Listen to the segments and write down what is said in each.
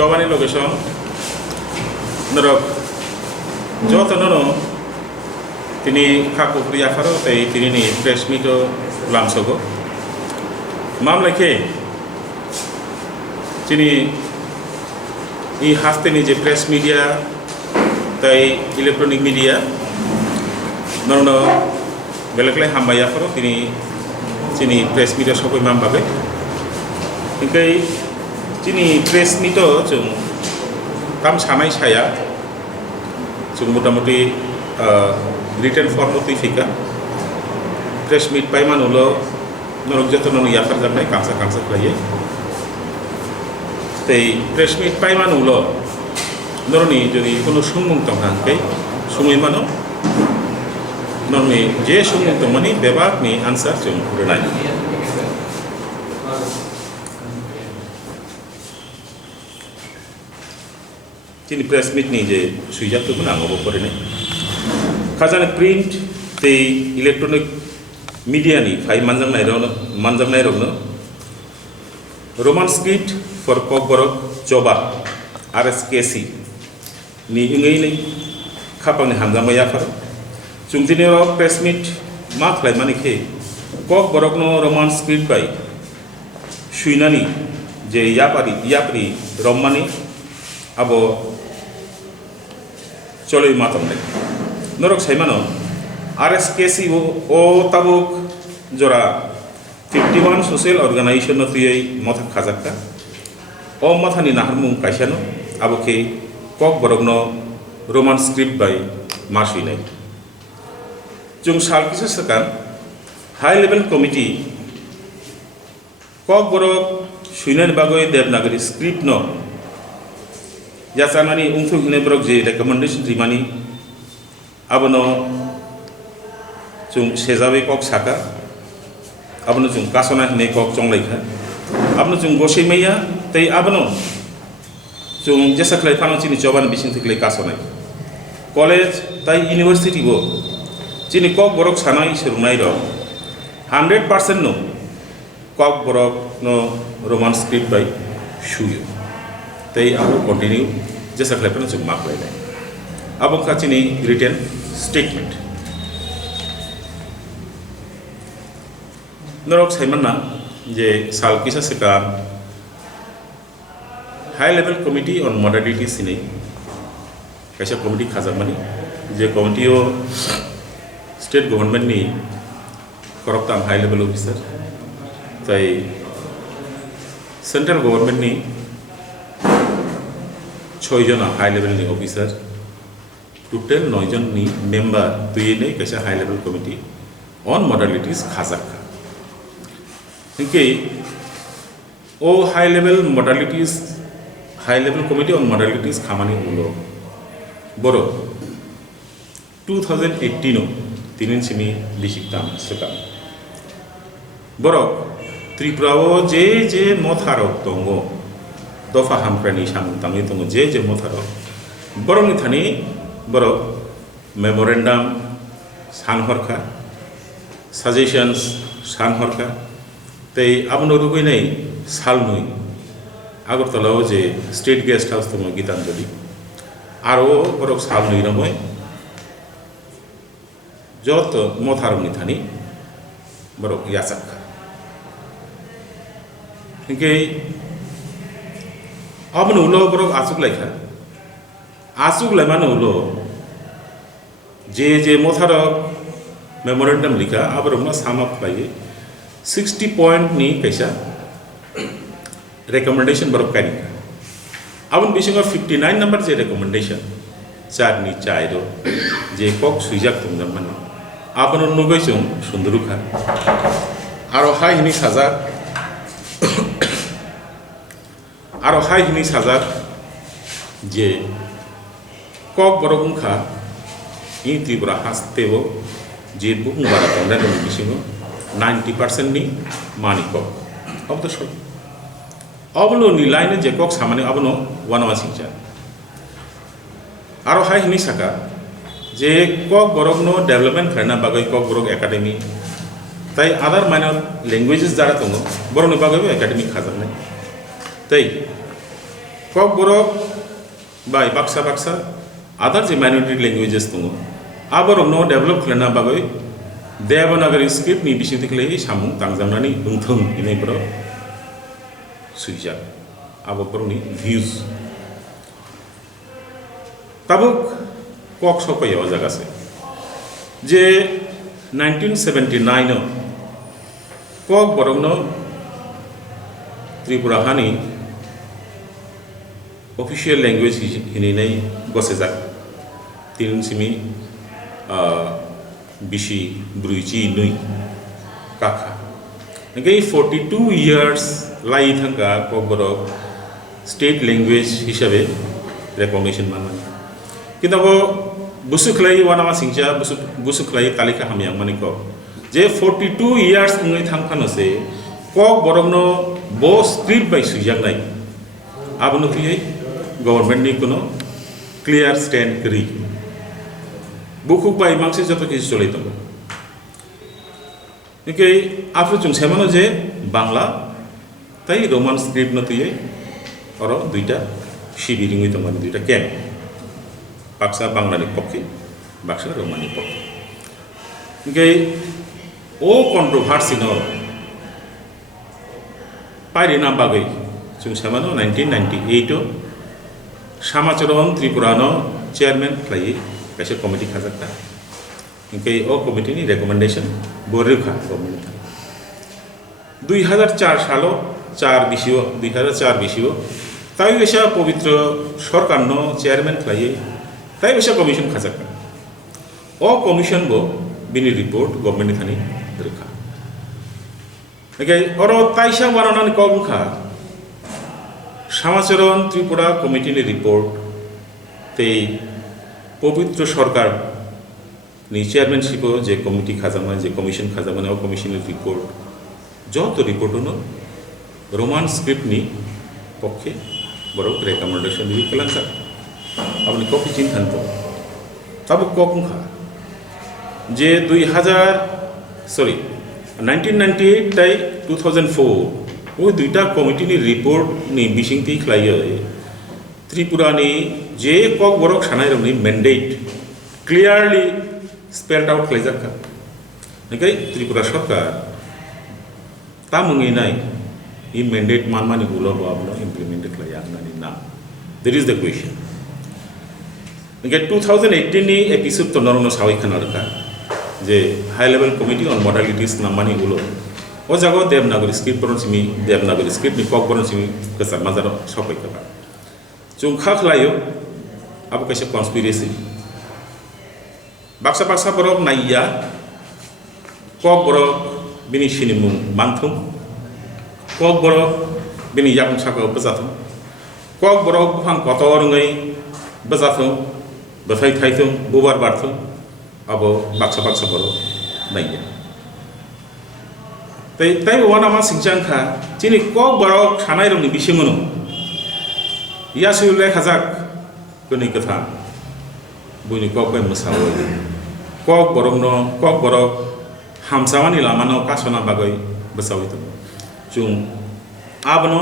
jobani location norok joto nono tini khakupri afaro tai tini ni press meet o lamsogo mamla ke tini i haste ni je press media tai electronic media nono belakle hambaya afaro tini press media sokoi mambabe ingkai tini press meet o jung kam sanai saya jung motamuti written form o fika press meet paiman ulo norok joto nono yafar jamnai kamsa khlaiye tei press meet paiman ulo noroni jodi kono sumung tongangkai sumui mano norni je sumung tongmani bebak ni answer jung renai tini press meet ni je suijak tu nang obo pore ne khajane print te electronic media ni phai manjang nai rokno roman script for kokborok joba rskc ni ingei nei khapang ni hamjang ya far chungtini ro press meet ma khlai mani khe kokborok no roman script bai suinani je yapari romani abo চলই মাতম নাই নরক সাইমানো আরএসকেসি ও তাবুক জোড়া 51 social organisation তুই মথা খাজাক্কা ও মাথানি নাহারমুং কাইসানো আবকে কক বরগনো রোমান স্ক্রিপ্ট বাই মাসুই নাই জুং সাল কিছু সাকান high level committee Kokborok সুইনার বাগৈ দেবনাগরী স্ক্রিপ্ট ন Yasanani ungthu hine brok je recommendation rimani abono chung sejabe kok saka abono chung kasona hine kok chonglaikha abono chung gosei maiya tei abono chung jesaklai phano chini joban bising thiklai kasonai college tai university bo chini kok borok sanai surunai ro 100% no kok borok no roman script by shuyo tei abo continue jasa klepan chung mak lai lai abo khachini written statement norok saimanna je sal kisa seka high level committee on modalities ni kaisa committee khajamani je committee o state government ni koroktam high level officer tai central government ni 6 জন high level নি officer total 9 জন নি member তুই নেই কাছে high level committee on modalities খাজাক্কা কিন্তু ও high level committee on modalities খামানি হলো বড় 2018 ও তিনিন সিমি লিখিতাম সেকাম বড় ত্রিপুরাও যে মথারক দঙ্গ দফা হামপ্রানি সামুতামি দङ যে মথারক বরংনি থানি বড় মেমোরেন্ডাম সানহরখা সাজেশনস সানহরখা তৈ আবনো রুগইনাই সালনুই আগরতলাও যে স্টেট গেস্ট হাউস দङ গীতাঞ্জলি আরো বড় সালনুই রময় যত মথারকনি থানি বড় ইয়াসাক্কা কিন্তু abno ulo borok asuk laikha asuk laimano ulo je motharok memorandum likha abromna samak lai 60 point ni kaisa recommendation borok kani abon bisingo 59 number je recommendation char ni chairo je kok suijak tungdam man abon nugoi chung sundurukha aro hai hini sajak আরো high হিনি সাজাক যে cock বড় উংখা ই ত্রিপুরা হাসতেও যে বুকুং বারা তন্ডা দङ बिसिङो 90% नि मानि cock अब त अबनो नि लाइन जे কক सामाने अबनो वानवा सिंचा आरो हाय हिनि साका जे কক बरगनो डेभलपमेंट खाना बागै কক बरग एकाडेमी ताई अदर माइनर लैंग्वेजेस जारा दङ बरगनो बागैबो एकाडेमी खाजानाय ताई kok borok bai baksa other je minority languages tungo aborok no develop khlana bagoi Devanagari script ni bising tiklei samung tangjamnani ungthung ini bro suijak abo ni views tabuk kok sopai o jagase je 1979 no kok borok no Tripura hani official language hini nei gosejak tin simi bishi bruichi nui kakha ngai 42 years lai thanga kok borok state language hisabe recognition manmani কিন্তু বুসুখলাই ওয়ানামা সিংচা বুসুখলাই তালিকা হামিয়াং মানে ক যে 42 years ngৈ থামখানছে cock বরংনো বো script by সুইজাক নাই আবনো থিयै government নি কোনো ক্লিয়ার স্ট্যান্ড করি বুকুক বাই মাংসে যত কিছু চলাইতম একে আফ্রো চুং সেমানো যে বাংলা তাই রোমান স্ক্রিপ্ট নতিयै অর দুইটা শিবির ngৈ তমান দুইটা camp Baksa Banglani Pokki, Baksa Romani Pokki. Okay, O controversy no Pairina Bagai, Chungsamano 1998, Shamacharon Tripurano, Chairman Clay, Special Committee Kazakta. Okay, O committee recommendation, Borukha committee. 2004 সালো 4 বিষয় 2004 বিষয় তাই এসা পবিত্র সরকার নো চেয়ারম্যান খাইয়ে তাই এসা কমিশন খাজাকা ও কমিশন বো বিনি রিপোর্ট গভর্নমেন্ট থানি দরকা একে অর তাইসা বানানান কমখা সমাচরণ ত্রিপুরা কমিটির রিপোর্ট তেই পবিত্র সরকার নি চেয়ারম্যানশিপ যে কমিটি খাজামা যে কমিশন খাজামা ও কমিশনের রিপোর্ট যত রিপোর্ট হলো রোমান স্ক্রিপ্ট নি পক্ষে বড় রেকমেন্ডেশন দিবি কেলাংসা আপনি কপি চিন্তান তো তবে কখা যে 1998 তাই 2004 ওই দুইটা কমিটিনি রিপোর্ট নি বিশিংতি খ্লাইয়ে ত্রিপুরানি যে কক বরক সানাই রংনি ম্যান্ডেট ক্লিয়ারলি স্পেলড আউট খ্লাইজাকা নাকি ত্রিপুরা সরকার তা মুঙি নাই ই ম্যান্ডেট মানমানি গুলো বাবলো ইমপ্লিমেন্ট খ্লাইয়া নানি না দ্যাট ইজ দ্য কোয়েশ্চন নাকি 2018 নি এপিসোড তো নরনো সাওই খানারকা যে high level committee on modalities নামানি গুলো ও জায়গা দেবনাগরী স্ক্রিপ্ট বরণ সিমি দেবনাগরী স্ক্রিপ্ট নি কক বরণ সিমি কেসার মাজার সবাই কাবা চুং খাখলায়ো আবু কাছে কনস্পিরেসি বাক্সা বাক্সা বরক নাইয়া কক বরক বিনি সিনিমুং মানথুম কক বরক বিনি ইয়াকুং সাকা বেজাথুম কক বরক বুহাং কতরঙै বেজাথুম বেফাই থাইথুম বুবার বারথুম আবো বাক্সা বাক্সা বরক নাইয়া তাই ওয়ান আমার সিংচাংখা চিনি কক বরক সানাই রংনি বিসিমনো ইয়া সুলে হাজাক কোনি কথা বুনি কক বাই মসাও কক বরক ন কক বরক হামসামানি লামানো কাসনা বাগৈ বসাউইতো চুং আবনো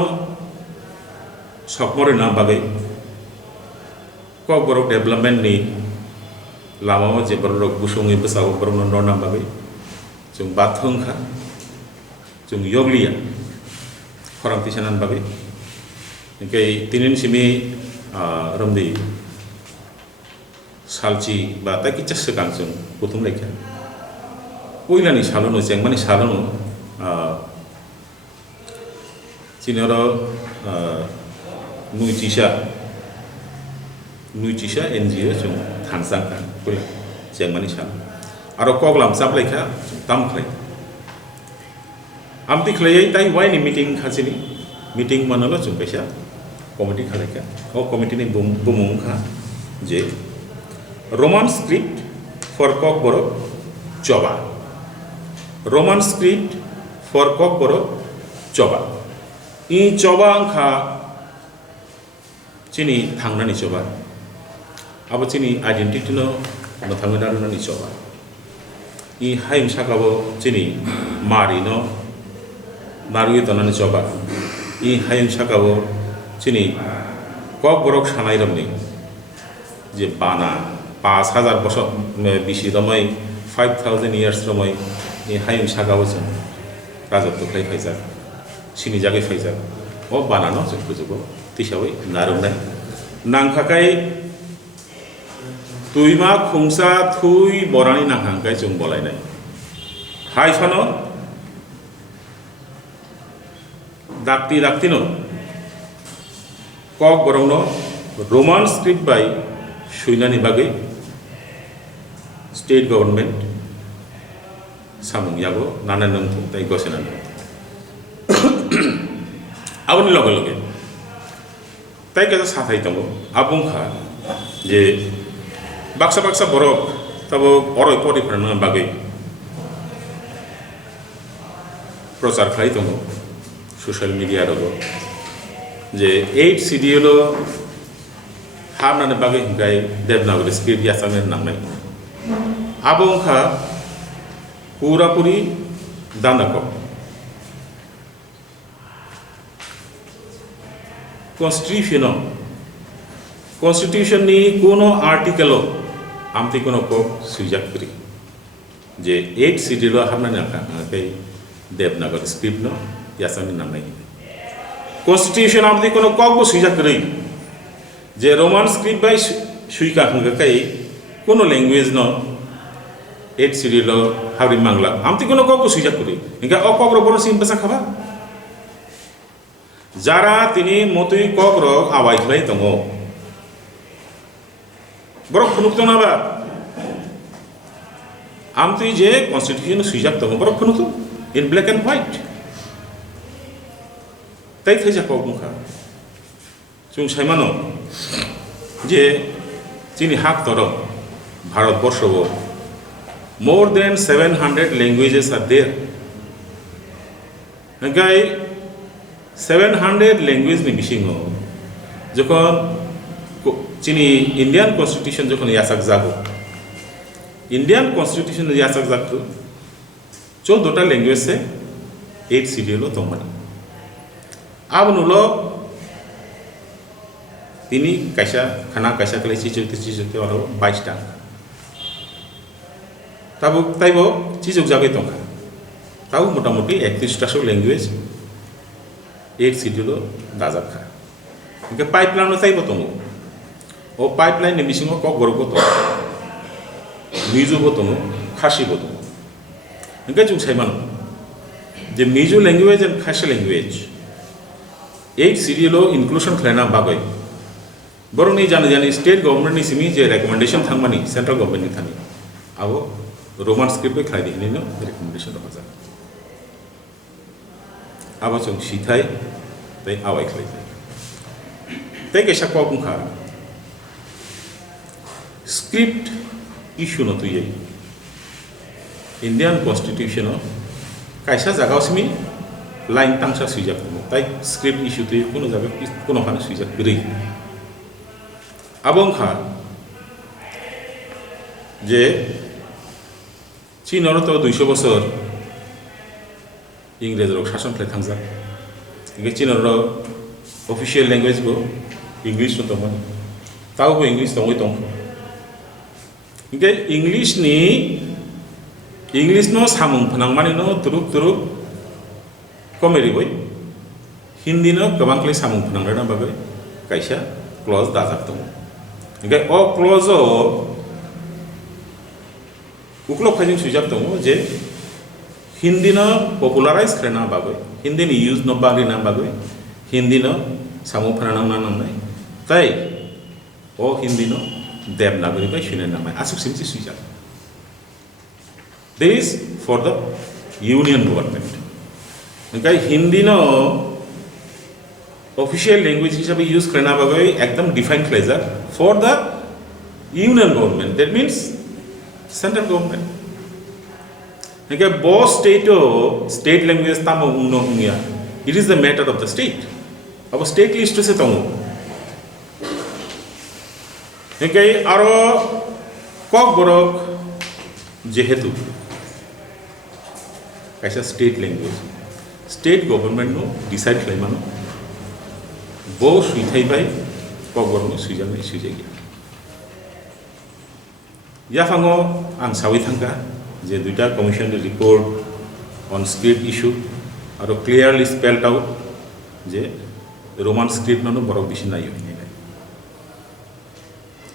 সকমরে না বাগৈ কক বরক ডেভেলপমেন্ট নি লামাও যে বরক বুসুঙি বসাও বরক ন বাগৈ চুং বাথংখা চুং ইয়গলিয়া খরামতি সানান বাগৈ Oke, tinin simi romdi salci bata kicas sekangsung putung lagi. Uilah ni salono ceng mani salono cinero nui cisha NGO cung hansang kan uilah ceng mani salono. Aro kog lam sab lagi tam klay. Amti klay tai wai ni meeting mana lo cung pesa. Komiti khaleka o komiti ni bumungkha je roman script for kok borok choba roman script for kok borok choba I choba angkha chini thangnani choba abo chini identity no thangna ni choba I haim sakabo chini mari no marui tonani choba I haim sakabo chini Kokborok সানাই Romney যে বানা 5,000 বছর বেশি রময় 5,000 years রময় হাইম সাগাওছেন রাজত্ব খাই ফাইজাক সিনি জাগে ফাইজাক ও বানানো जों फोजोबो तिसाबै नारंनाय नांखाखाय तुइमा खुंसा थुइ बरानि नांखांखाय जों बलायनाय हाइफानो दाक्ति दाक्तिनो कक बरंनो रोमान स्क्रिप्ट बाय सुइनानि बागै स्टेट गभर्नमेंट सामुं यागो नाना नंथु ताइ गसेना आबनि लगे लगे ताइ केजा साथाइ दङ आबुंखा जे बाक्सा बाक्सा बरक तबो अरय परिफोरनो बागै प्रचार खालाय दङ ससियेल मिडिया दङ जे 8 सिडिउल हाबनानै बागै हिंगाय देवनागरी स्क्रिप्ट यासामेन नांनाय आबुंखा पूरापुरी दानक कॉन्स्टिट्यूशन नि कोनो आर्टिकल आमती कोनो को सुजाक करी जे 8 सिडिउल हाबनानै नांखाय देवनागरी स्क्रिप्ट न यासामेन नांनाय कॉन्स्टिट्यूशन आमती कोनो को सुजाक करी जे रोमान स्क्रिप्ट बाय सुइका हंगकाय कोनो लैंग्वेज न 8 सिडिउल हाबरि मांगला आमती कोनो को सुजाक करी इनका अकग्र बर सिम बसा खाबा যারা তিনি মতই কগ্র আওয়াইলাই দङ बर खुनुक नाबा आमती जे कॉन्स्टिट्यूशन सुइजाक दङ बर खुनुक इन ब्लैक एंड व्हाइट ताइ थैजाक मुखा जों साइमानो जे जोंनि हाक दर भारतबर्षआव more than 700 languages are there ओंखाय 700 language नि बिसिङाव जखन जोंनि इंडियन कॉन्स्टिट्यूशन जखन यासाक जागो इंडियन कॉन्स्टिट्यूशन यासाक जागो 14टा लैंग्वेज से 8 सिडिउल दंमोन आबनुलो तिनी कायसा खाना कायसा कले चिजुते आरो 22टा ताबो ताइबो चिजुक जागै दंखा ताबो मोटामोटी 31टासो लैंग्वेज 8 सिडिउल दाजाबखा इनके पाइपलाइन ताइबो दङ ओ पाइपलाइन नि बिसिङाव कक बरबो दङ मिजुबो दङ खासिबो दङ इनके जों साइमानो जे मिजु लैंग्वेज एंड खासी लैंग्वेज 8 सिडिउल इनक्लूजन खालायना बागै बरंनि जानि स्टेट गवर्नमेंट नि सिमी जे रेकमेंडेशन थांमानि सेंट्रल गवर्नमेंट नि थानि आबो रोमान स्क्रिप्ट खालायदिनो रेकमेंडेशन दङ आबो जों सिथाय ताइ आवाय खालाय ताइ कैसा कमुखा स्क्रिप्ट इश्यू न तुयै इंडियन कॉन्स्टिट्यूशन कैसा जगावसिमी लाइन तांसा सुइजाक दङ ताइ स्क्रिप्ट इश्यू तुयै कोनो जागा कोनो फानो सुइजाक गरै आबंखा जे चीनर तो 200 बছর इंग्रेज शासन खालाय थांजाक इनके चीनर ऑफिशियल लैंग्वेज को इंग्लिश दङ तावबो इंग्लिश दङ इनके इंग्लिश नो सामुं फनांमानि नो तुरुक कमेरि बय हिंदी नो गोबां क्ले सामुं फनांग्राना बागै कायसा क्लज दाजाक दङ इनके अ क्लज उक्लो फाइजों सुइजाक दङ जे हिंदी न पपुलाराइज खालायना बागै हिंदी नि यूज न बागैना बागै हिंदी न सामु फनांना नांनाय ताइ ओ हिंदी न देवनागरी बाय सुइनाय नांनाय आसुक सिमसि सुइजाक this for the union government ओंखाय हिंदी न ऑफिशियल लैंग्वेज हिसाबै यूज खालायना बागै एकदम डिफाइन खालायजाक for the union government that means central government ओंखाय बो स्टेट लैंग्वेज तामो उंनो उंगिया it is the matter of the state अब स्टेट लिस्ट से दङ ओंखाय आरो कक बरक जेहेतु कैसा स्टेट लैंग्वेज स्टेट गवर्नमेंट नो डिसाइड खालायमानो बो सुइथायबाय kok borokno suijak suijagi yafango ang sawi thangka je duita commission report on script issue aro clearly spelled out je Roman script no borok bisi nayo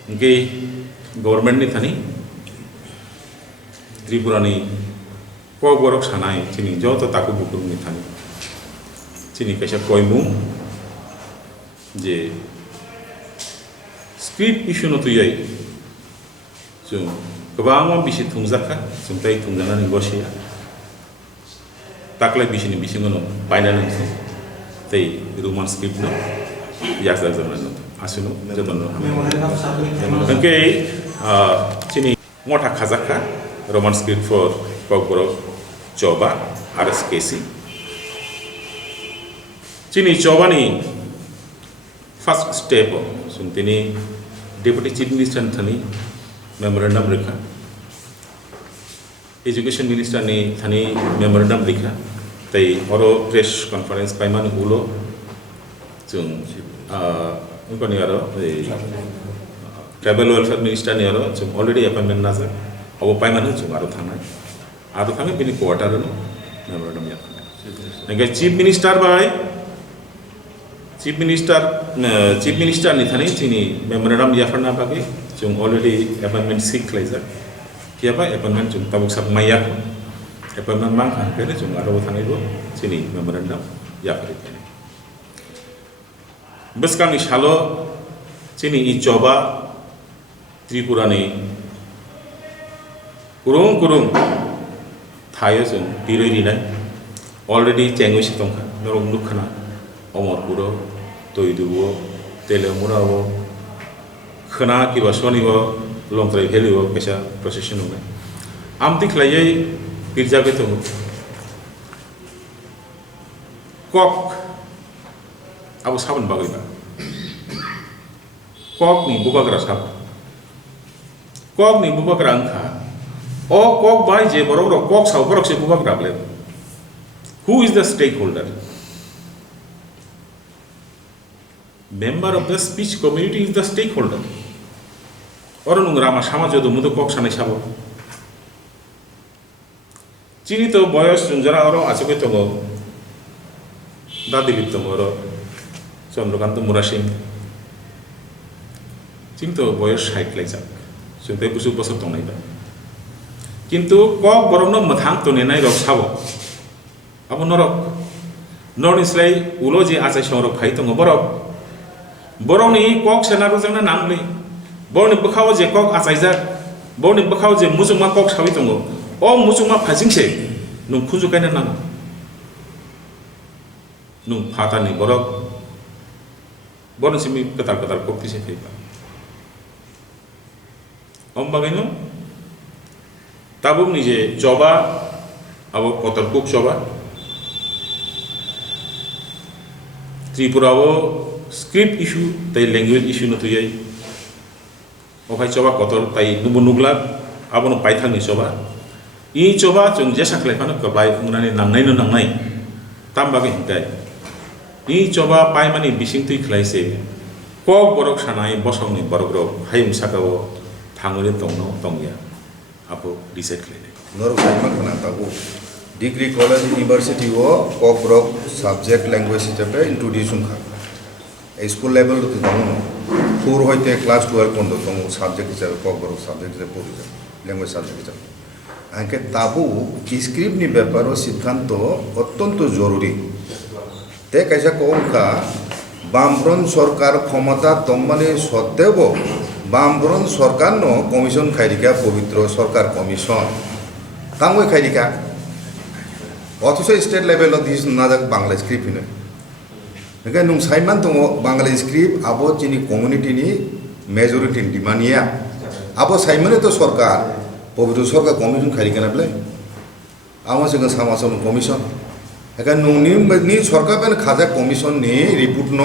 ingke government ni thani Tripura ni kok borok sanai chini joto taku bukur ni thani chini kaisa koimu je script issue no tuyai chung kabangma bisi thungjaka chumtai thungjana ni gosia taklai bisi ni bisi ngono paina ni tei Roman script no yaksa zaman asuno jotono angke chini mota khazaka Roman script for kokborok choba RSKC chini choba ni first step suntini deputy chief minister thani memorandum rekha education minister ni thani memorandum rekha tai oro press conference paiman ulo chung ngoni aro tribal welfare minister ni aro chung already appointment nasa abo paiman chung aro thangai bini quarter no memorandum ya ngai chief minister bai chief minister ni thani chini memorandum ya farna bagi chung already appointment seek laisa kiaba appointment chung tabuk sak maya appointment mang kene chung aro thangai bo chini memorandum ya fari kene beskang ishalo chini I choba Tripura ni kurung thayo chung piroi rinai already chengoi sitongkha norong nukhana omorpuro toidubo telemurabo khana kiba sonibo longtrai helibo kaisa procession ngai amti khlaiai pirjabe to kok abo sabun bagaiba kok ni bubagra sab kok ni bubagra angkha o kok bai je borok kok saw borok se bubagra ble who is the stakeholder member of the speech community is the stakeholder orong rama samaj do mudo kok sanai sabo chini to boyos junjara oro achoke to dadi liptom oro Chandrakant Murasing chini to boyos 60 laijak suntai busuk bosor tongnai ba kintu kok borok no mathang to nenai rok sabo abo norok norislai uloji achai songrok phai tongo borok ni kok senaru jangna namli borni bkhao je kok achaijak borni bkhao je musungma kok sawi tongo o musungma phajingse nung khuju kaina nang nung phata ni borok borni simi katal kok tise phaiba ombagaino tabuk ni je choba abo kotor kuk choba Tripura abo script issue tai language issue no tuyai okai choba kotor tai nubunugla abo no paithang ni choba I choba chung jesa khlaiphano kabai ngunani nangnai tambage hintai I choba paimani bising tui khlaise kok borok sanai bosong ni borok rok haim sakao thangure tongno tongya apo decide khlaine nor saima khana tabu degree college university o kok borok subject language hisabe introduction kha school level to tamono four hoite class 12 pondo tong subject hisabe kok borok subject hisabe pori language subject hisabe anke tabu script ni byaparo siddhanto ottonto joruri te kaisa komka বামফ্রন্ট সরকার ক্ষমতা তম্মানে সত্ত্বেও বামফ্রন্ট সরকার no commission খাইরিকা পবিত্র সরকার commission তাঙ্গই খাইরিকা অথচ state level this না যাক Bangla script হিনে এখানে নুং Saiman দङ Bangla script আবো চিনি কমিউনিটি নি মেজরিটি ডিমানিয়া আবো সাইমানে তো সরকার পবিত্র সরকার কমিশন খাইরিকা না বলে আমার সঙ্গে সামাসন কমিশন এখানে নুংনি সরকার পেন খাজা কমিশন নি রিপোর্ট ন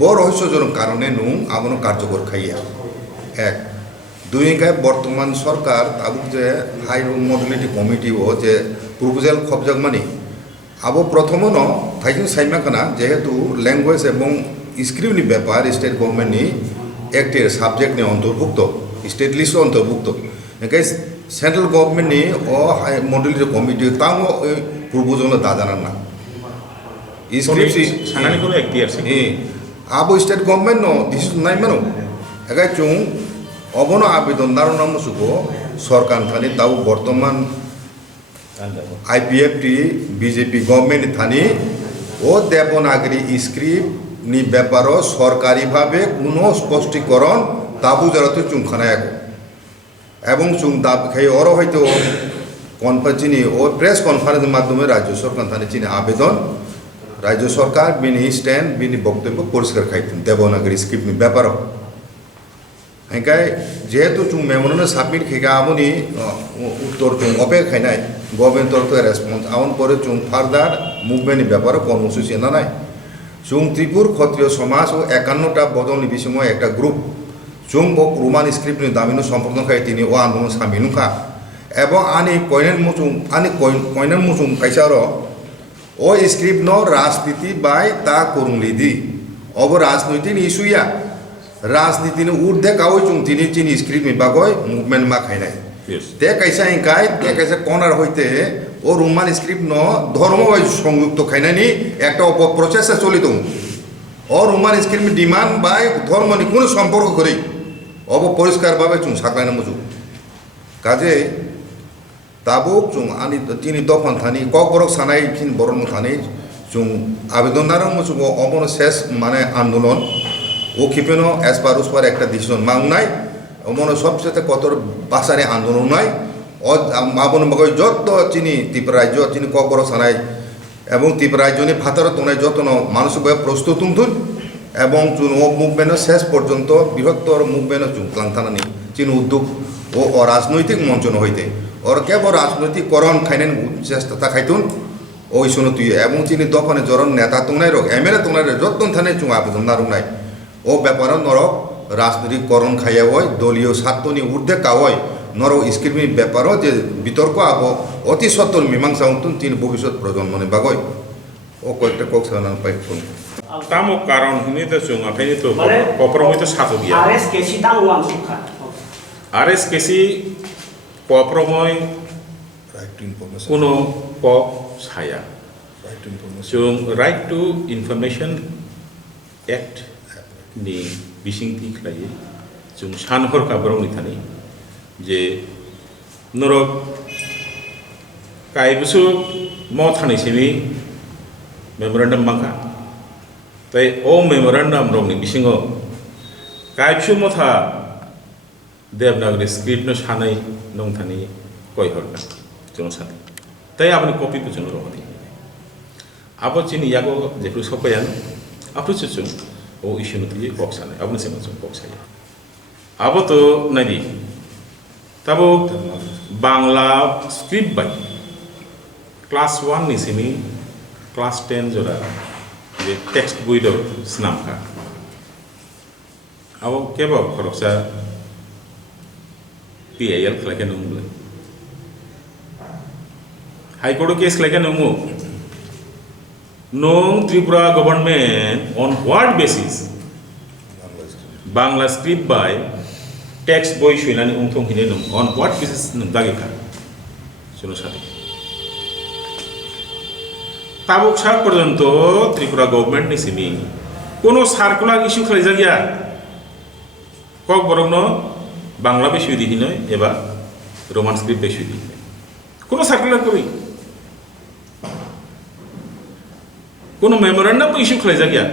বড় রহস্যজনক কারণে নুং আমনো কার্যকর খাইয়া এক দুই গায় বর্তমান সরকার তাবুক যে হাই মডেলিটি কমিটি ও যে প্রপোজাল খবজাক মানি আবো প্রথম ন থাইকিং সাইমা কানা যেহেতু ল্যাঙ্গুয়েজ এবং স্ক্রিপ্টনি ব্যাপার স্টেট গভর্নমেন্টনি একটের সাবজেক্টনি অন্তর্ভুক্ত স্টেট লিস্ট অন্তর্ভুক্ত এখানে সেন্ট্রাল গভর্নমেন্টনি ও মন্ডলীয় কমিটি তাও পূর্বজন্য দাদানার না স্ক্রিপ্ট সানানি কোনো এখতিয়ার আছে আবো স্টেট গভর্নমেন্ট নো ডিসিশন নাই মানো এগাই চুং অবন আবেদন নারনাম সুগো সরকার থানি তাও বর্তমান আইপিএফটি বিজেপি গভর্নমেন্ট থানি ও দেবনাগরী স্ক্রিপ্ট নি ব্যাপারও সরকারিভাবে কোনো স্পষ্টীকরণ তাবু যাতে চুংখানায় এবং চুং দাব খাই ওর হয়তো চিনি ও প্রেস কনফারেন্সের মাধ্যমে রাজ্য সরকার থানি চিনি আবেদন রাজ্য সরকার বিনি স্ট্যান্ড বিনি বক্তব্য পরিষ্কার খাইতেন দেবনাগরী স্ক্রিপ্ট নি ব্যাপারও হাইকাই যেহেতু চুং মেমোরেন্ডাম সাবমিট খেকা আমনি উত্তর চুং অপেক্ষা খাইনাই গভর্নমেন্ট তরফ থেকে রেসপন্স আমন পরে চুং ফার্দার মুভমেন্টনি ব্যাপারে কর্মসূচি না নাই চুং ত্রিপুর ক্ষত্রিয় সমাজ ও 51টা বদলনি বিসময় একটা গ্রুপ চুং রোমান স্ক্রিপ্টনি দামিনো সম্পর্ক খাই তিনি ও আন্দোলন সামিনুখা এবং আনি কয়নের মুচুং কাইসার ও স্ক্রিপ্ট ন রাজনীতি বাই তা করুংলিদি অব রাজনৈতিক ইস্যুয়া রাজনীতিनि ঊর্ধ্বে কাউই চুং তিনি চিনি স্ক্রিপ্ট বাগয় মুভমেন্ট মা খাইনাই তে কাইসা ইনকাই তে কাইসা কনার হইতে ও রোমান স্ক্রিপ্ট ন ধর্ম সংযুক্ত খাইনানি একটা প্রচেষ্টা চলিত ও রোমান স্ক্রিপ্ট ডিমান্ড বাই ধর্মনি কোনো সম্পর্ক করে অব পরিষ্কারভাবে চুং সাকলাইনা মুজু কাজে তাবুক চুং আনি তিনি দফান থানি ককবরক সানাই ফিন বরণ থানি চুং আবেদন নারং মুজু অমন শেষ মানে আন্দোলন ও খিপেনো এস পার উস পার একটা ডিসিশন মাংনাই মনে সবচেয়ে কত বাসারে আন্দোলন নাই ও মাবন মগজ যত চিনি ত্রিপুরা রাজ্য চিনি ককবর সানাই এবং ত্রিপুরা রাজ্যনি ভাতার তোনায় যত মানসিকভাবে প্রস্তুত তুন এবং চুন ও মুভমেন্ট শেষ পর্যন্ত বৃহত্তর মুভমেন্ট চুংক্লাং থানানি চিনি উদ্যোগ ও অরাজনৈতিক মঞ্চন হইতে ওর কেবল রাজনৈতিকরণ খাইনেন চেষ্টা খাইতুন ওই শুনো তুই এবং চিনি দফানে জরন নেতা তোনাই রোগ এমএলএ তোনাই যতন থানে চুং আবেদন নারুনাই ও ব্যাপারে নরক রাজনৈতিকরণ খাইয়া হয় দলীয় স্বার্থনি ঊর্ধ্বে কাওয় নরক স্ক্রিপ্টনি ব্যাপারও যে বিতর্ক আব অতি সত্তর মীমাংসা উঠুন তিন ভবিষ্যৎ প্রজন্মনে বাগয় ও কয়েকটা কক সানান পাই ফোন তামো কারণ হুনি তো চুং আফাইনি তো কপরমই তো সাথ গিয়া আরএস কেসি কপরমই কোনো কক ছায়া চুং রাইট টু ইনফরমেশন एक्ट नि बिसिंथि खालायो जों सान हरखाब रंनि थानि जे नरक कायबसु म थानैसिनि मेमोरेन्डाम माखा तै ओ मेमोरेन्डाम रंनि बिसिङो कायबसु मथा देवनागरी स्क्रिप्ट न सानै नं थानि कय हरना जों सानै तै आपनि कपि को जों रहनि आबो चिनि यागो जेफु सपयान आपु चुचु ओ इशु नथि कक सानै आपनि सेमा जों कक सानै आबो तो नायदि Tabo Bangla script bye class 1 निसिनि class 10 जरा जे टेक्स्ट बुक दो स्नामखा आबो केबो खरकसा PIL खलाके नंगले हाई कोर्ट केस खलाके नंगो नों Tripura government on what basis Bangla script by text boy shuinani ungthong hine nung on what basis nung dagika suno sate tabuk sak porjonto Tripura government ni simi kono circular issue khlai jagiya kok borogno Bangla be shui dihino eba Roman script be shui dihino kono circular kori কোনো memorandum issue খাই যাগিয়া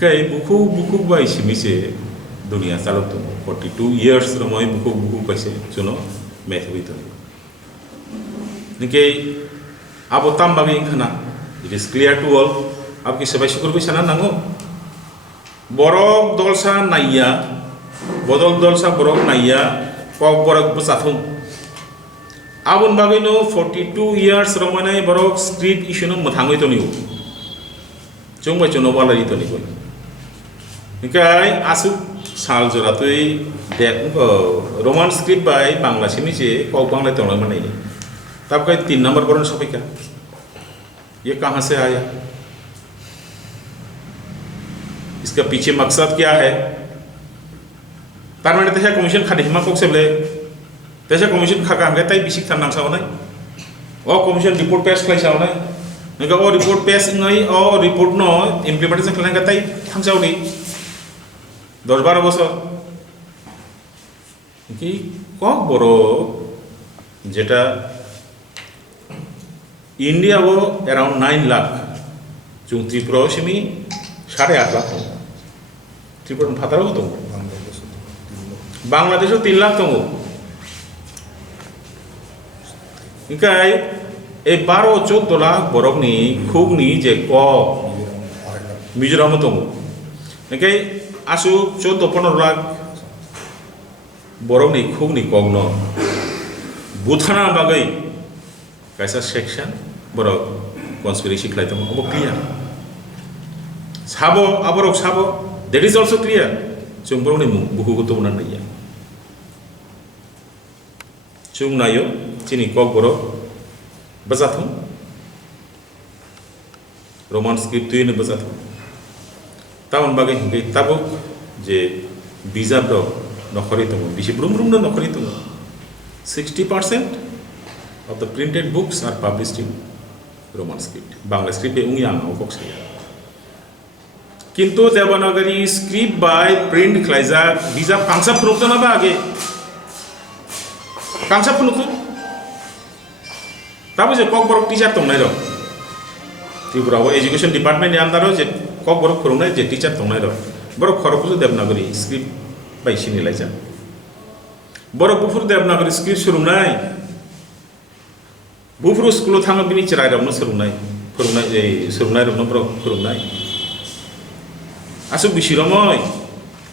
হ্যাঁ বুকু by সিমিছে দুনিয়া চালক 42 years রময় বুকু পাইছে Juno meth হইতো নিকে আবো তাম বাগে ইনখানা it is clear to all আপনি সবাই শুকর বিছানা নাঙ্গো বরক দলসা নাইয়া বদল দলসা বরক নাইয়া কক বরক বসাথুম आबुन बागैनो 42 years रमनाय बरक स्क्रिप्ट इशुनो मथाङै तनिउ जोंबाय जनो बालारि तनिबो निकाय आसु साल जरातै देख रोमान स्क्रिप्ट बाय बांला सिमिजे कौ बांला तंग माने तब का 3 नंबर बरन सफैका ये कहां से आया इसका पीछे मकसद क्या है तार माने तैसा कमीशन खादे हिमा कोक सेबले तैसा कमीशन खाका हमगे ताई बिसिक थान नांसावनाय ओ कमीशन रिपोर्ट पेश खालायसावनाय नोंगा ओ रिपोर्ट पेश नय ओ रिपोर्ट नो इमप्लिमेंटेशन खालायगा ताई थांसावनि 10-12 বছর কি কক বড় যেটা ইন্ডিয়াও অ্যারাউন্ড 9 লাখ जों त्रिपुरायाव सिमी 8.5 लाख दं त्रिपुरा फाताराव दं बांग्लादेशआव 3 लाख दं इनकाय ए 12-14 लाख बरकनि खुगनि जे क मिजोराम दं इनकाय आसु 14-15 लाख बरकनि खुगनि कगनो बुथाना बागै कायसा सेक्शन बरक conspiracy खालायदों अब clear Sabo आबरक Sabo that is also clear जों बरकनि बुहुगो दंना नैया जों नायो चिनि कक बरक बजाथों रोमान स्क्रिप्ट तुयनो बजाथों तावन बागै हिंगै ताबो जे बिजाब दं नखरि दं बिसि ब्रुम ब्रुम नखरि दं 60% of the printed books are published in Roman script Bangla script be ungyang au koksia kintu Devanagari script by print khlaija bija pangsa prokto na ba age pangsa prokto tabu je kok borok teacher tongnai ro Tripura education department ni andaro je kok borok phurungnai je teacher tongnai ro borok khorokpujo Devanagari script by sini laija borok bufur Devanagari script surungnai बुफ्रु school थाङो बिनि चिरायरावनो सोलोंनाय रनो book फोरोंनाय आसु बिसिरमय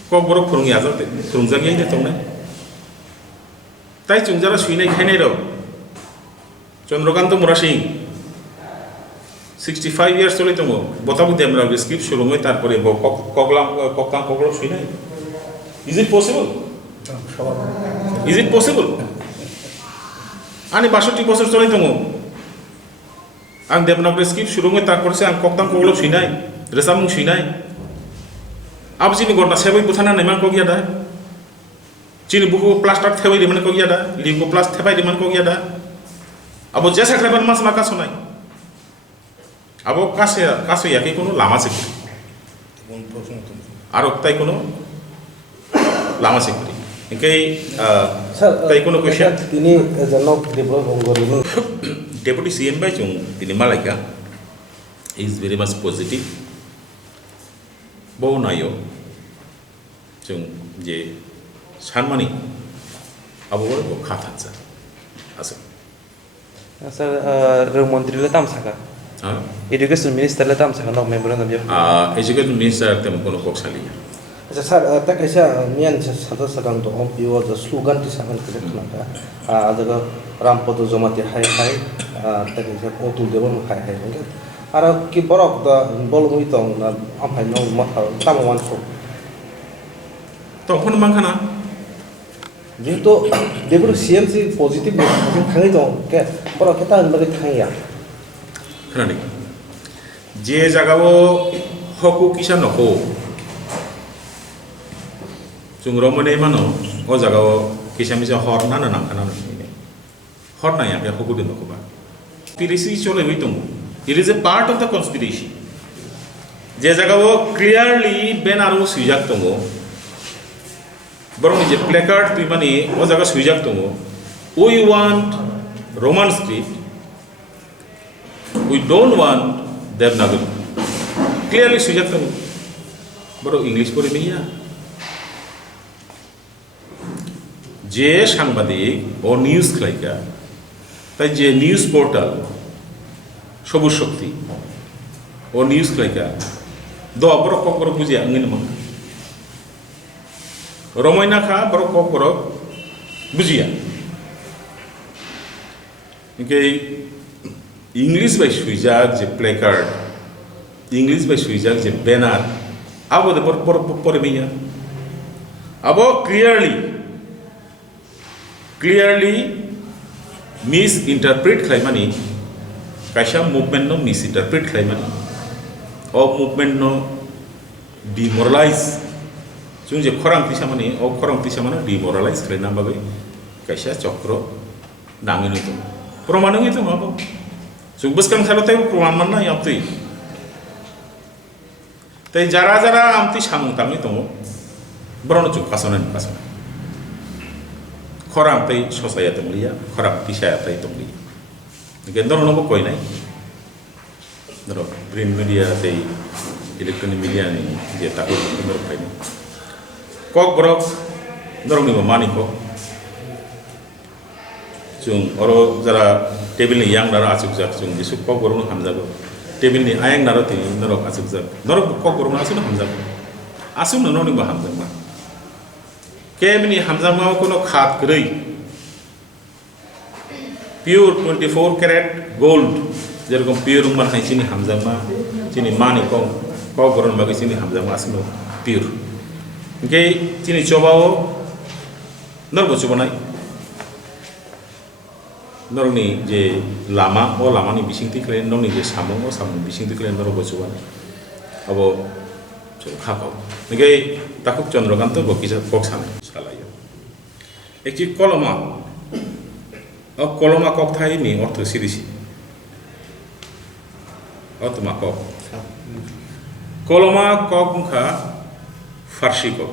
कक बरक फोरोंगिया जाते फोरोंजागियै देतंनाय ताइ चुंजारा सुइनाय खायनाय र Chandrakant मुरासिं 65 years चले दङ बताबु देमरा स्क्रिप्ट सोलोंनाय तारपरे ककलां सुइनाय इज इट पसिबल आनी 62 বছর চলে दङ आं देवनागरी स्क्रिप्ट सुरुङै तारपरसे आं कक्तां कगलो सुइनाय रेसामुं सुइनाय अब जिनि गन्ना सेबै बुथाना नायमान कगिया दा जिनि बुकु प्लास्टार थेबै रिमान कगिया दा लिंगो प्लास थेबै रिमान कगिया दा अब जेसा खायबान मास माका सनाय अब कासे याकै कोनो लामा सिकरि आरो ताइ कोनो लामा सिकरि इनकै ताइ कोनो क्वेश्चन तिनी जनक develop गरिनु Deputy CM by Chung in Malacca is very much positive. Bonayo Chung J. Sanmani Abu Katanza. Sir, Remontri Latam Saka. Education Minister Latam Saka, no memorandum. Education Minister Tempono Coxali. Sir, Takasha, Mian Satasakan to Ompio, the slogan to Sakan Kilaka, the Rampoto Zomati High High, Takasha, Otu Devon High High. Ara keep up the Bolomito, I know Taman so. Tokun Mankana? Dito, they will CMC positive, Kanito, get Boroketa and Marikaya. Krani J. Zagavo Hoku Kishanoko. जों रमने मानो ओ जगाव किसामिसा हरना नांखाना हरना या बे हगुदे नखबा conspiracy चले बै दं it is a part of the conspiracy J जगाव clearly बेनारो सुइजाक दङ बरं जे placard तुइ माने ओ जगा सुइजाक दङ we want Roman script we don't want Devanagari clearly सुइजाक दङ बरं इंग्लिश परि मैया जे সাংবাদিক ও নিউজ খাইকা তাই যে নিউজ পোর্টাল সবুজ শক্তি ও নিউজ খাইকা দ বড় কক বড় বুঝিয়া আঙ্গিন মান রময়না খা বড় কক বড় বুঝিয়া ইনকে ইংলিশ বাই সুইজাক যে প্লেকার্ড ইংলিশ বাই সুইজাক যে ব্যানার আবো দে পরে মিয়া আবো clearly misinterpret khlaimani kaisa movement no misinterpret khlaimani o movement no demoralise जों जे खरां तिसामानि अ खरां तिसामानो डिमोरलाइज खालामना बागै कायसा चक्र नाङिनो दं प्रमाणङै दं माबा जों बसकां सालथाय प्रमाण मानना यामतै तै जारा जारा आमति सामुं ताङै दं ब्रनो जों कासनानि कासना खरां तै ससाया दंलिया खरां तिसाया तै दंलिया गेन्दर नबो कोयनाय नरो प्रिन्ट मीडिया तै इलेक्ट्रॉनिक मीडिया नि जे ताको नरो फायनो कक ब्रक नरनि मानिको जों अरो जरा टेबल नि यांग नारा आसुक जाक जों जिसु कक ब्रक हामजागो टेबल नि आयंग नारा ति नरो आसुक जाक नरो कक ब्रक आसु हामजागो आसु नरनि बा हामजागमा केबनि हामजागमा कोनो खात गरै प्योर 24 कैरेट गोल्ड जेरकम प्योर मन हाय चिनि हामजागमा चिनि मानि कक ब्रक बागै चिनि हामजागमा आसु प्योर ओंखाय चिनि चबाव नरबो चबनाय नरनि जे लामा ओ लामानि बिसिंथि खले नरनि जे सामुं ओ सामुं बिसिंथि खले नरबो चबानाय अब खाखाव ओंखाय ताकुक चंद्रकांत बकिजा कक्सान सालायो एकचि कलमा ओ कलमा कक थायनि अर्थ सिरिसि अतमा कक कलमा कक मुखा फारसी कक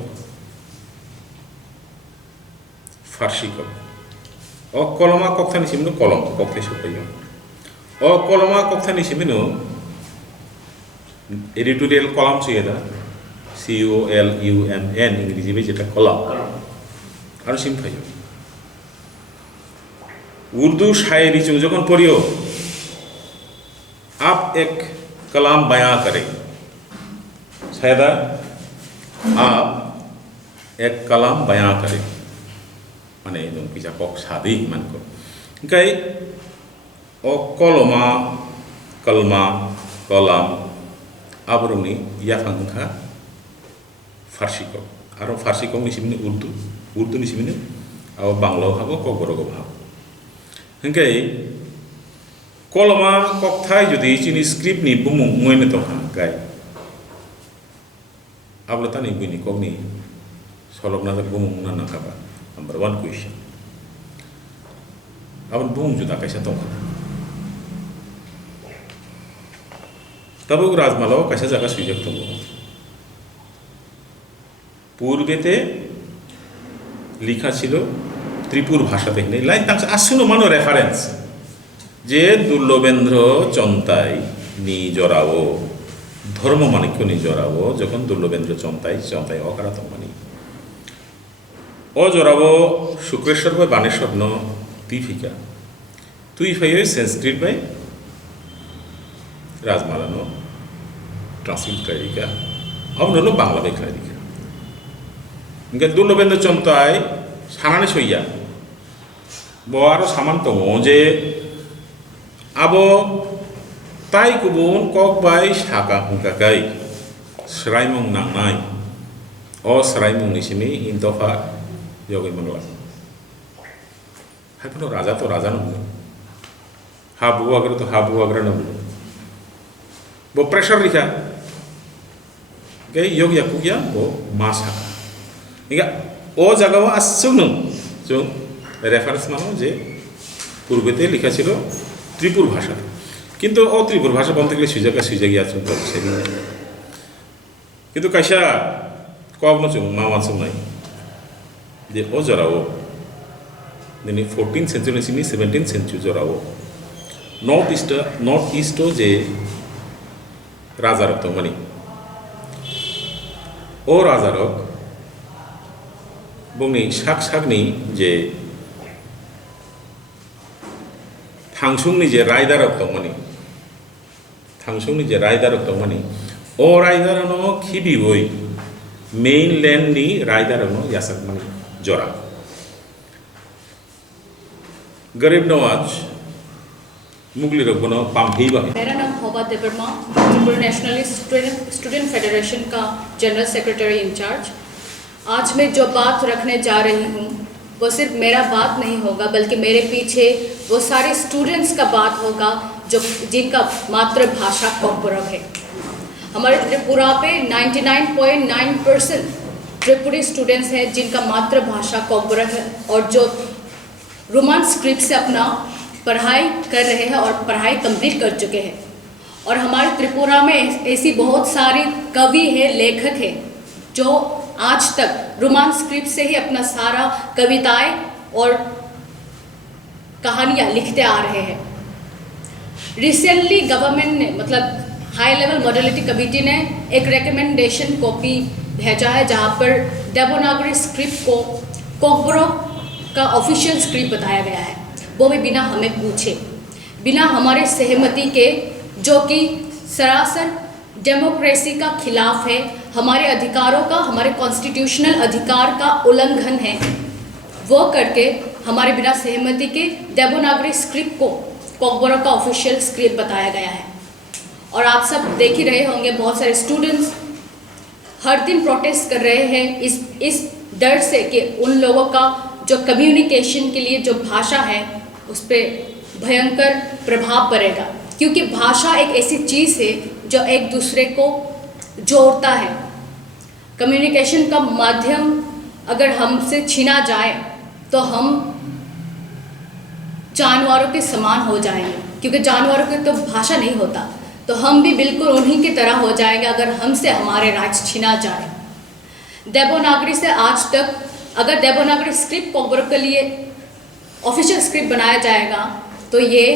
ओ कलमा कक थानि सिमनो कलम कक थाय सफायो ओ कलमा कक थानि सिमनो एडिटोरियल कलम छेदा COLUMN इंग्रेजी में जेटा कलम आरो सिम फायो उर्दू शायरी जो जखन पढ़ियो आप एक कलाम बयां करें शायद आप एक कलाम बयां करें माने नों किसा कक सादी मानको ओंखाय ओ कलमा कलमा कलाम आबरनि याफांखा फारसी कक आरो फारसी कक निसिमनि उर्दू निसिमनि आव बांलाव हाबो कक बरग हाबो ओंखाय कलमा कक थाय जुदि चिनि स्क्रिप्ट नि बुमुं मोयनो दं गाय आब्लतानि बिनि ककनि सलगना बुमुं ना खाबा नंबर 1 क्वेश्चन आबन बुमुं जुदा कैसा दं तब राजमालाव कैसा जागा सुइजाक दं पूर्वेते लिखा छिलो त्रिपुर भाषाते नहीं लाइन तक आसुनो मानो रेफारेंस जे दुर्लभेन्द्र चंताई नि जरावो धर्म मानिक्य नि जरावो जखन दुर्लभेन्द्र चंताई अकारा तमानी ओ जरावो शुक्रेश्वर बाय बानेश्वर न तीफिका तुई फायो संस्कृत बाय राजमाला नो ट्रांसलेट करिका अब नो बांग्ला बाय करिका इनके दुर्लभेन्द्र चंताई सानानै सैया बआरो सामान दङ जे आबो ताई गुबुन कक बाय साका हुंकाकाय स्रायमुं नांनाय अ स्रायमुं निसिमि इनतफा योगै मंगला हायफोनो राजा तो राजा नंगौ हाबु आग्रा नंगौ बो प्रेशर लिखा गई योग याकुया बो मासा इगा ओ जगह आसुनो जो रेफारेंस मानो जे पूर्वेते लिखा छिलो त्रिपुर भाषा किंतु ओ त्रिपुर भाषा बलते गले सुइजागिया चुन सेरि किंतु कैसा कबनो चुन मावा चुनाय जे ओ जरावो दिनै 14th सेंचुरी सिनि 17th सेंचुरी जरावो नॉर्थ ईस्ट जे राजा रक दंमोन ओ राजा रक बुंनि सागनि जे थांसुंनि जे रायदारक दंमोन ओ रायदारनो खिबिवै मेनलैंड नि रायदारनो यासक माने जरा गरीब नवाज मुगली रखबनो पाम्फी बा। मेरा नाम होबा Debbarma, Tripura nationalist student federation का जनरल सेक्रेटरी इंचार्ज। आज मैं जो बात रखने जा रही हूँ वो सिर्फ मेरा बात नहीं होगा बल्कि मेरे पीछे वो सारे स्टूडेंट्स का बात होगा जो जिनका मातृभाषा कोकबरक है। हमारे त्रिपुरा पे 99.9% त्रिपुरी स्टूडेंट्स हैं जिनका मातृभाषा कोकबरक है और जो रोमन स्क्रिप्ट से अपना पढ़ाई कर रहे हैं और पढ़ाई कंप्लीट कर चुके हैं। और हमारे त्रिपुरा में ऐसी बहुत सारी कवि हैं, लेखक हैं जो आज तक रोमन स्क्रिप्ट से ही अपना सारा कविताएं और कहानियाँ लिखते आ रहे हैं। रिसेंटली गवर्नमेंट ने मतलब हाई लेवल मॉडलिटी कमेटी ने एक रिकमेंडेशन कॉपी भेजा है जहाँ पर देवनागरी स्क्रिप्ट को कोकबरक का ऑफिशियल स्क्रिप्ट बताया गया है, वो भी बिना हमें पूछे, बिना हमारे सहमति के, जो कि सरासर डेमोक्रेसी का खिलाफ है, हमारे अधिकारों का, हमारे कॉन्स्टिट्यूशनल अधिकार का उल्लंघन है। वो करके हमारे बिना सहमति के देवनागरी स्क्रिप्ट को कोकबरक का ऑफिशियल स्क्रिप्ट बताया गया है। और आप सब देख ही रहे होंगे, बहुत सारे स्टूडेंट्स हर दिन प्रोटेस्ट कर रहे हैं इस डर से कि उन लोगों का जो कम्युनिकेशन के लिए जो भाषा है उस पर भयंकर प्रभाव पड़ेगा, क्योंकि भाषा एक ऐसी चीज़ है जो एक दूसरे को जोड़ता है। कम्युनिकेशन का माध्यम अगर हमसे छीना जाए तो हम जानवरों के समान हो जाएंगे, क्योंकि जानवरों के तो भाषा नहीं होता, तो हम भी बिल्कुल उन्हीं की तरह हो जाएंगे अगर हमसे हमारे राइट्स छीना जाए। देवनागरी से आज तक अगर देवनागरी स्क्रिप्ट कोकबरक के लिए ऑफिशियल स्क्रिप्ट बनाया जाएगा तो ये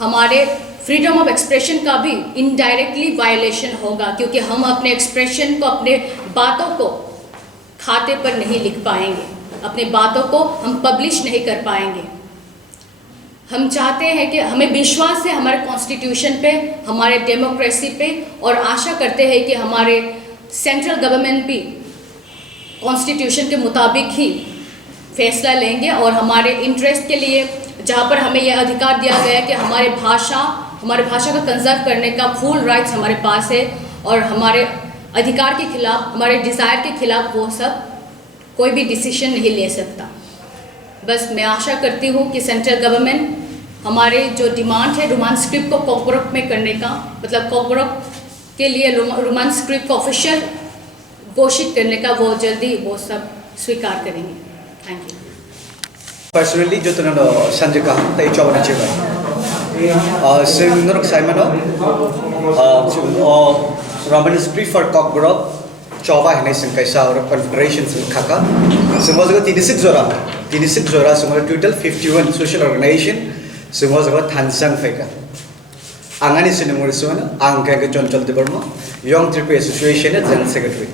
हमारे फ्रीडम ऑफ एक्सप्रेशन का भी इनडायरेक्टली वायलेशन होगा, क्योंकि हम अपने एक्सप्रेशन को, अपने बातों को खाते पर नहीं लिख पाएंगे, अपने बातों को हम पब्लिश नहीं कर पाएंगे। हम चाहते हैं कि हमें विश्वास है हमारे कॉन्स्टिट्यूशन पे, हमारे डेमोक्रेसी पे, और आशा करते हैं कि हमारे सेंट्रल गवर्नमेंट भी कॉन्स्टिट्यूशन के मुताबिक ही फैसला लेंगे और हमारे इंटरेस्ट के लिए, जहाँ पर हमें यह अधिकार दिया गया है कि हमारे भाषा को कंजर्व करने का फुल राइट्स हमारे पास है, और हमारे अधिकार के खिलाफ, हमारे डिज़ायर के खिलाफ वो सब कोई भी डिसीजन नहीं ले सकता। बस मैं आशा करती हूँ कि सेंट्रल गवर्नमेंट हमारे जो डिमांड है रोमन स्क्रिप्ट को कोकबरक में करने का, मतलब कोकबरक के लिए रोमन स्क्रिप्ट को ऑफिशियल घोषित करने का, वो जल्दी वो सब स्वीकार करेंगे। Thank you. Personally, जो तो संजय का तय चौबन अच्छे भाई सिंगर साइमन रोमन स्क्रिप्ट फॉर कोकबरक चौबा है नहीं संकैसा और कॉन्फेडरेशन से खाका सिंगल जगह 36 जोरा सिंगल टोटल 51 सोशल ऑर्गेनाइजेशन सिंगल जगह थानसंग फेका आंगानी सिनेमोरिसोन आंग के चंचल देवर्मा यंग ट्रिप एसोसिएशन जनरल सेक्रेटरी।